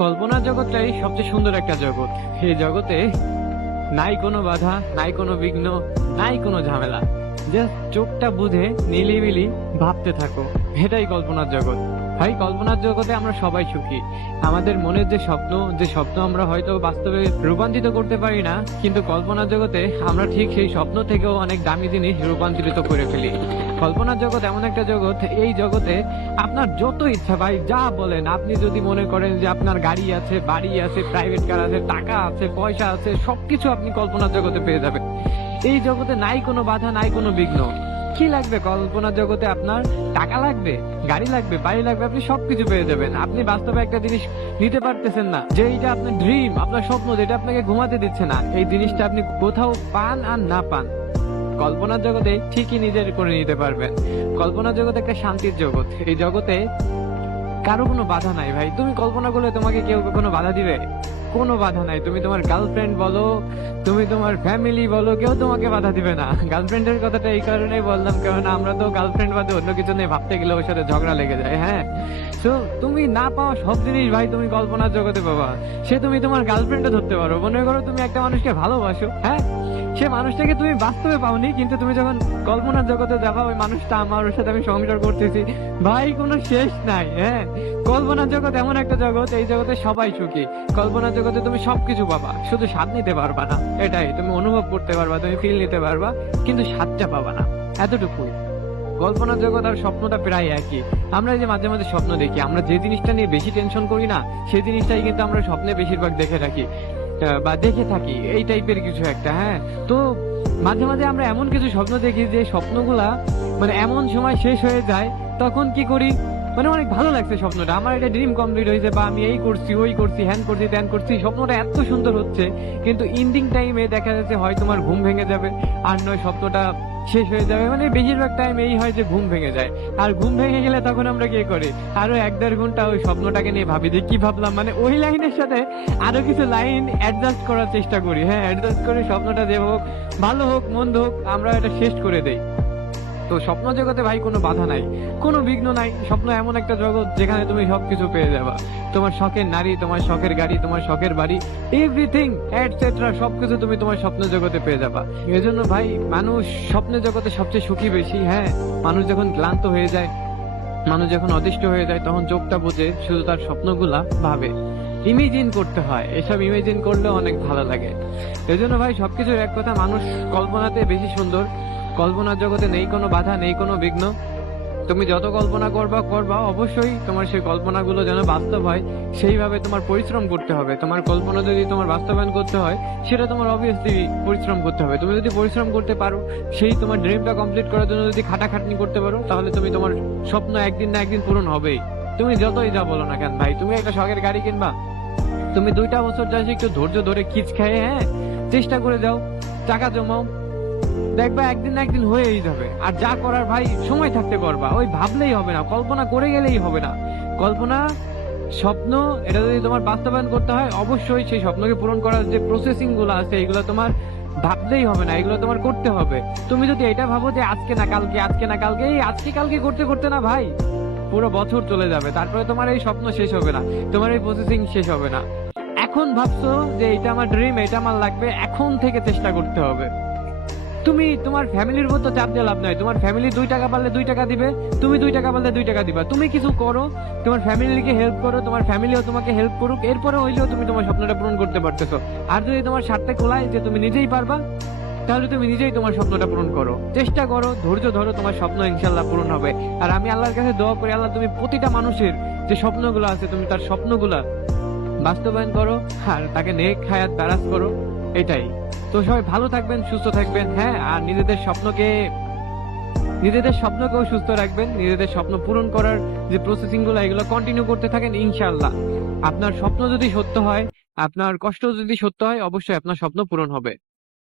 কল্পনার জগৎটাই সবচেয়ে সুন্দর একটা জগৎ। এই জগতে নাই কোনো বাধা, নাই কোনো বিঘ্ন, নাই কোনো ঝামেলা। জাস্ট চোখটা বুঝে নিলিবিলি ভাবতে থাকো, এটাই কল্পনার জগৎ। ভাই, কল্পনার জগতে আমরা সবাই সুখী। আমাদের মনের যে স্বপ্ন আমরা হয়তো বাস্তবে রূপান্তরিত করতে পারি না, কিন্তু কল্পনার জগতে আমরা ঠিক সেই স্বপ্ন থেকেও অনেক দামি জিনিস রূপান্তরিত করে ফেলি। কল্পনার জগৎ এমন একটা জগৎ, এই জগতে আপনার যত ইচ্ছা ভাই যা বলেন, আপনি যদি মনে করেন যে আপনার গাড়ি আছে, বাড়ি আছে, প্রাইভেট কার আছে, টাকা আছে, পয়সা আছে, সবকিছু আপনি কল্পনার জগতে পেয়ে যাবেন। এই জগতে নাই কোনো বাধা, নাই কোনো বিঘ্ন। কি লাগবে কল্পনার জগতে? আপনার টাকা লাগবে, গাড়ি লাগবে, বাড়ি লাগবে, আপনি সবকিছু পেয়ে যাবেন। আপনি বাস্তবে একটা জিনিস নিতে পারতেছেন না, যে এইটা আপনার ড্রিম, আপনার স্বপ্ন, যেটা আপনাকে ঘুমাতে দিচ্ছে না, এই জিনিসটা আপনি কোথাও পান আর না পান, কল্পনার জগতে ঠিকই নিজের করে নিতে পারবেন। কল্পনার জগৎ একটা শান্তির জগৎ। এই জগতে কারো কোনো বাধা নাই ভাই। তুমি কল্পনা করলে তোমাকে কেউ কোনো বাধা দিবে? কোনো বাধা নাই। তুমি তোমার গার্লফ্রেন্ড বলো, তুমি তোমার ফ্যামিলি বলো, কেউ তোমাকে বাধা দিবে না। গার্লফ্রেন্ডের কথাটা এই কারণেই বললাম, কারণ আমরা তো গার্লফ্রেন্ড বাদে অন্য কিছু নিয়ে ভাবতে গেলে ওর সাথে ঝগড়া লেগে যায়। হ্যাঁ, তো তুমি না পাওয়া সব জিনিস ভাই তুমি কল্পনার জগতে পাবা। সে তুমি তোমার গার্লফ্রেন্ডে ধরতে পারো। মনে করো তুমি একটা মানুষকে ভালোবাসো, হ্যাঁ, সে মানুষটাকে তুমি বাস্তবে পাওনি, কিন্তু তুমি যখন কল্পনার জগতে যাবা, ওই মানুষটা আমার, ওর সাথে আমি সংসার করতেছি, ভাই কোনো শেষ নাই। হ্যাঁ, কল্পনার জগৎ এমন একটা জগৎ, এই জগতে সবাই সুখী। কল্পনার জগতে তুমি সবকিছু পাবা, শুধু স্বাদ নিতে পারবা না। এটাই, তুমি অনুভব করতে পারবা, তুমি ফিল নিতে পারবা, কিন্তু স্বাদটা পাবা না, এতটুকুই। কল্পনার জগৎ আর স্বপ্নটা প্রায় একই। আমরা যে মাঝে মাঝে স্বপ্ন দেখি, আমরা যে জিনিসটা নিয়ে বেশি টেনশন করি না, সেই জিনিসটাই কিন্তু আমরা স্বপ্নে বেশিরভাগ দেখে থাকি বা দেখে থাকি, এই টাইপের কিছু একটা। হ্যাঁ, তো মাঝে মাঝে আমরা এমন কিছু স্বপ্ন দেখি যে স্বপ্নগুলা মানে এমন সময় শেষ হয়ে যায়, তখন কি করি, মানে অনেক ভালো লাগছে স্বপ্নটা, আমার এটা ড্রিম কমপ্লিট হয়েছে, বা আমি এই করছি, ওই করছি, হ্যান করছি, ত্যান করছি, স্বপ্নটা এত সুন্দর হচ্ছে, কিন্তু ইন্ডিং টাইমে দেখা যাচ্ছে হয় তোমার ঘুম ভেঙে যাবে, আর নয় স্বপ্নটা শেষ হয়ে যাবে। মানে বেশিরভাগ টাইম এই হয় যে ঘুম ভেঙে যায়, আর ঘুম ভেঙে গেলে তখন আমরা কি করি, আরো 1-1.5 ঘন্টা ওই স্বপ্নটাকে নিয়ে ভাবি যে কি ভাবলাম, মানে ওই লাইনের সাথে আরো কিছু লাইন অ্যাডজাস্ট করার চেষ্টা করি। হ্যাঁ, অ্যাডজাস্ট করে স্বপ্নটা যে হোক, ভালো হোক মন্দ হোক, আমরা এটা শেষ করে দেই। তো স্বপ্ন জগতে ভাই কোনো বাধা নাই, কোনো বিঘ্ন নাই। স্বপ্ন এমন একটা জগৎ যেখানে তুমি সবকিছু পেয়ে যাবা। তোমার শখের নারী, তোমার শখের গাড়ি, তোমার শখের বাড়ি, এভরিথিং এটসেট্রা, সবকিছু তুমি তোমার স্বপ্ন জগতে পেয়ে যাবা। এজন্য ভাই, মানুষ স্বপ্নের জগতে সবচেয়ে সুখী বেশি। হ্যাঁ, মানুষ যখন ক্লান্ত হয়ে যায়, মানুষ যখন অতিষ্ঠ হয়ে যায়, তখন চোখটা বুঝে শুধু তার স্বপ্নগুলা ভাবে। ইমেজিন করতে হয়, এসব ইমেজিন করলে অনেক ভালো লাগে। এজন্য ভাই, সবকিছুর এক কথা, মানুষ কল্পনাতে বেশি সুন্দর। কল্পনার জগতে নেই কোনো বাধা, নেই কোনো বিঘ্ন। তুমি যত কল্পনা করবা অবশ্যই তোমার সেই কল্পনাগুলো যেন বাস্তব হয়, সেইভাবে তোমার পরিশ্রম করতে হবে। তোমার কল্পনা যদি তোমার বাস্তবায়ন করতে হয়, সেটা তোমার অবভিয়াসলি পরিশ্রম করতে হবে। তুমি যদি পরিশ্রম করতে পারো, সেই তোমার ড্রিমটা কমপ্লিট করার জন্য যদি খাটাখাটনি করতে পারো, তাহলে তুমি তোমার স্বপ্ন একদিন না একদিন পূরণ হবেই। তুমি যতই যা বলো না কেন ভাই, তুমি একটা শখের গাড়ি কিনবা, তুমি 2টা বছর যাচ্ছে একটু ধৈর্য ধরে খিচ খায়, হ্যাঁ, চেষ্টা করে যাও, টাকা জমাও, দেখবা একদিন না একদিন হয়েই যাবে। আর যা করার ভাই সময় থাকতে করবা, ওই ভাবলেই হবে না, কল্পনা করে গেলেই হবে না। কল্পনা, স্বপ্ন, এটা যদি তোমার বাস্তবায়ন করতে হয়, অবশ্যই সেই স্বপ্নকে পূরণ করার যে প্রসেসিং গুলো আছে, এগুলো তোমার ভাবলেই হবে না, এগুলো তোমার করতে হবে। তুমি যদি এটা ভাবো যে আজকে না কালকে, আজকে না কালকে, এই আজকে কালকে করতে করতে না ভাই পুরো বছর চলে যাবে, তারপরে তোমার এই স্বপ্ন শেষ হবে না, তোমার এই প্রসেসিং শেষ হবে না। এখন ভাবছো যে এটা আমার ড্রিম, এটা আমার লাগবে, এখন থেকে চেষ্টা করতে হবে। তুমি তোমার ফ্যামিলির উপর তো চাপ দিয়ে লাভ নাই। তোমার ফ্যামিলি 2 টাকা পারলে 2 টাকা দিবে, তুমি 2 টাকা পারলে 2 টাকা দিবা। তুমি কিছু করো, তোমার ফ্যামিলিকে হেল্প করো, তোমার ফ্যামিলিও তোমাকে হেল্প করুক, এরপরে হইলেও তুমি তোমার স্বপ্নটা পূরণ করতে পারতেছো। আর যদি তোমার স্বার্থে কোলায় যে তুমি নিজেই পারবা, তাহলে তুমি নিজেই তোমার স্বপ্নটা পূরণ করো, চেষ্টা করো, ধৈর্য ধরো, তোমার স্বপ্ন ইনশাল্লাহ পূরণ হবে। আর আমি আল্লাহর কাছে দোয়া করি, আল্লাহ তুমি প্রতিটা মানুষের যে স্বপ্নগুলো আছে, তুমি তার স্বপ্নগুলা বাস্তবায়ন করো, আর তাকে নেক হায়াত দারাজ করো, এটাই। তো সবাই ভালো থাকবেন, সুস্থ থাকবেন। হ্যাঁ, আর নিজেদের স্বপ্নকেও সুস্থ রাখবেন। নিজেদের স্বপ্ন পূরণ করার যে প্রসেসিং গুলো, এগুলো কন্টিনিউ করতে থাকেন, ইনশাআল্লাহ আপনার স্বপ্ন যদি সত্য হয়, আপনার কষ্ট যদি সত্য হয়, অবশ্যই আপনার স্বপ্ন পূরণ হবে।